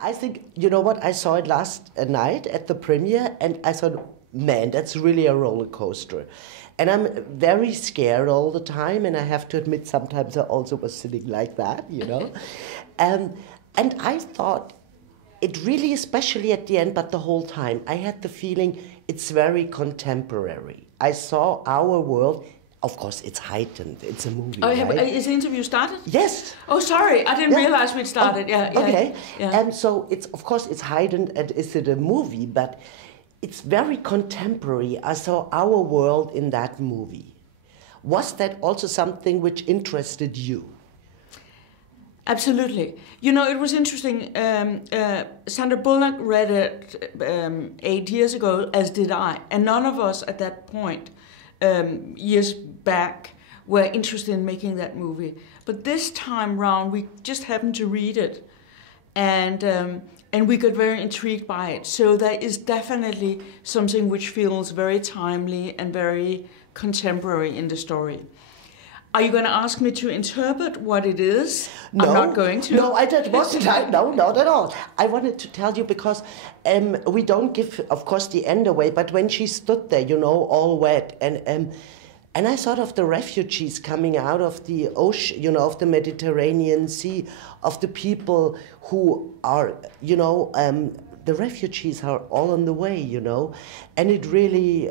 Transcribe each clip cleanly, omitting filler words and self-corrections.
I think, you know what, I saw it last night at the premiere and I thought, man, that's really a roller coaster. And I'm very scared all the time, and I have to admit sometimes I also was sitting like that, you know. And I thought it really, especially at the end, but the whole time, I had the feeling it's very contemporary. I saw our world. Of course, it's heightened. It's a movie. Oh, right? Is the interview started? Yes. Oh, sorry, I didn't realize we'd started. Oh, yeah. Okay. Yeah. And so it's, of course, it's heightened, and is it a movie? But it's very contemporary. I saw our world in that movie. Was that also something which interested you? Absolutely. You know, it was interesting. Sandra Bullock read it 8 years ago, as did I. And none of us at that point, years back, were interested in making that movie. But this time round, we just happened to read it. And we got very intrigued by it. So there is definitely something which feels very timely and very contemporary in the story. Are you going to ask me to interpret what it is? No, I'm not going to. No, that wasn't. No, not at all. I wanted to tell you because we don't give, of course, the end away. But when she stood there, you know, all wet, and I thought of the refugees coming out of the ocean, you know, of the Mediterranean Sea, of the people who are, you know, the refugees are all on the way, you know, and it really,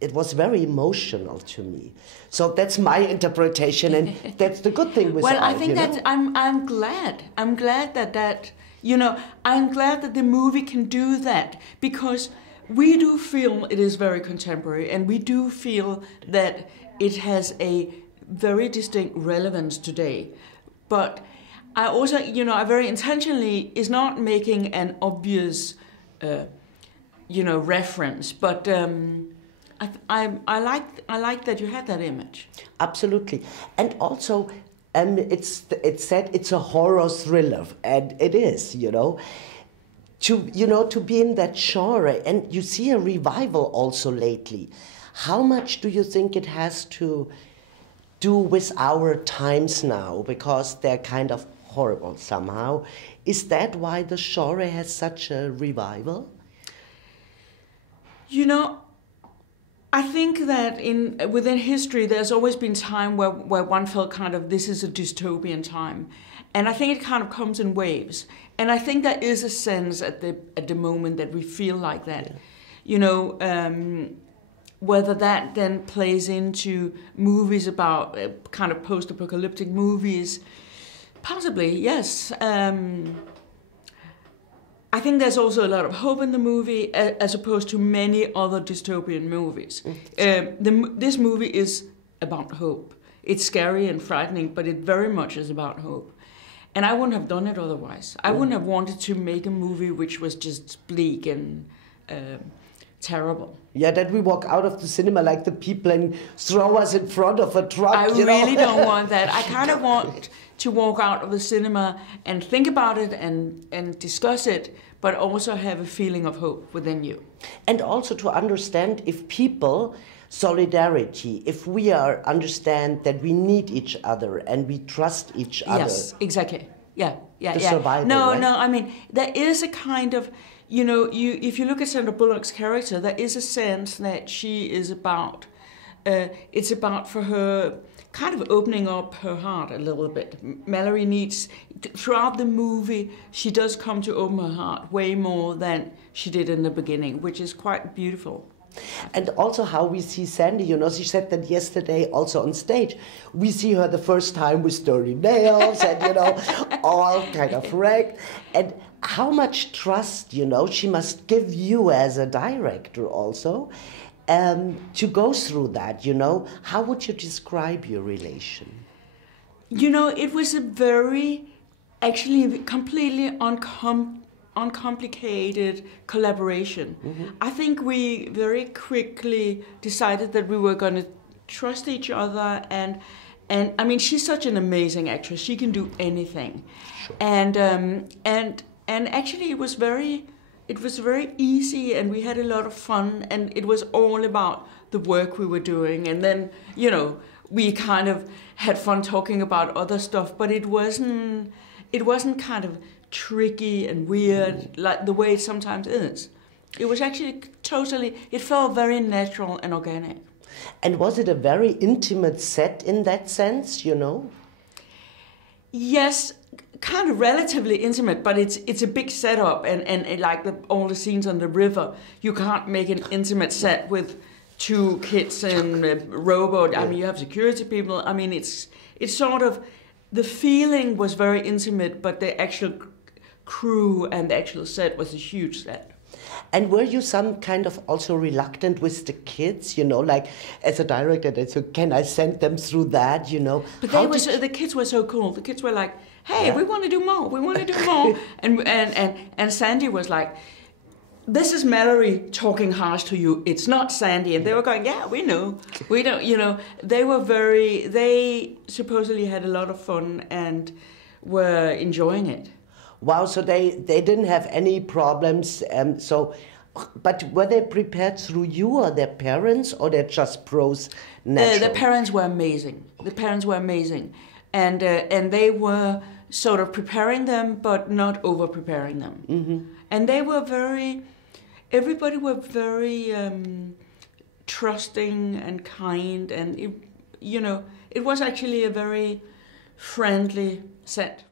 it was very emotional to me. So that's my interpretation, and that's the good thing with well, art, I think that I'm glad. I'm glad that you know, I'm glad that the movie can do that, because we do feel it is very contemporary, and we do feel that it has a very distinct relevance today. But I also, you know, I very intentionally is not making an obvious, you know, reference, but I like that you had that image. Absolutely, and also it's said it's a horror thriller, and it is, you know. To be in that genre, and you see a revival also lately. How much do you think it has to do with our times now, because they're kind of horrible somehow? Is that why the genre has such a revival? You know, I think that within history there's always been time where one felt kind of this is a dystopian time. And I think it kind of comes in waves. And I think there is a sense at the moment that we feel like that. Yeah. You know, whether that then plays into movies about kind of post-apocalyptic movies, possibly, yes. I think there's also a lot of hope in the movie, as opposed to many other dystopian movies. This movie is about hope. It's scary and frightening, but it very much is about hope. And I wouldn't have done it otherwise. I wouldn't have wanted to make a movie which was just bleak and terrible. Yeah, that we walk out of the cinema like the people and throw us in front of a truck. I really don't want that. I kind of want to walk out of the cinema and think about it and discuss it, but also have a feeling of hope within you. And also to understand if people, solidarity, if we understand that we need each other and we trust each other. Yes, exactly. Yeah. Survival, no, right? I mean, there is a kind of, you know, if you look at Sandra Bullock's character, there is a sense that she is about, it's about for her kind of opening up her heart a little bit. Mallory needs, throughout the movie, she does come to open her heart way more than she did in the beginning, which is quite beautiful. And also how we see Sandy, you know, she said that yesterday also on stage. We see her the first time with dirty nails and, you know, all kind of wrecked. And how much trust, you know, she must give you as a director also to go through that, you know. How would you describe your relation? You know, it was a very, actually completely uncomplicated collaboration. Mm-hmm. I think we very quickly decided that we were going to trust each other, and I mean, she's such an amazing actress. She can do anything. Sure. And actually it was very easy, and we had a lot of fun, and it was all about the work we were doing. And then, you know, we kind of had fun talking about other stuff, but it wasn't kind of tricky and weird, like the way it sometimes is. It was actually totally, it felt very natural and organic. And was it a very intimate set in that sense, you know? Yes, kind of relatively intimate, but it's a big setup, and like all the scenes on the river, you can't make an intimate set with 2 kids and a rowboat. I mean, you have security people. I mean, it's sort of, the feeling was very intimate, but the actual crew and the actual set was a huge set. And were you some kind of also reluctant with the kids, you know, like as a director, they said, can I send them through that, you know? But the kids were so cool. The kids were like, hey, we want to do more. We want to do more. and Sandy was like, this is Mallory talking harsh to you. It's not Sandy. And they were going, yeah, we know. We don't, you know, they supposedly had a lot of fun and were enjoying it. Wow, so they didn't have any problems. But were they prepared through you or their parents, or they're just pros naturally? The parents were amazing. The parents were amazing. And they were sort of preparing them, but not over-preparing them. Mm-hmm. And they were everybody were very trusting and kind. And, it was actually a very friendly set.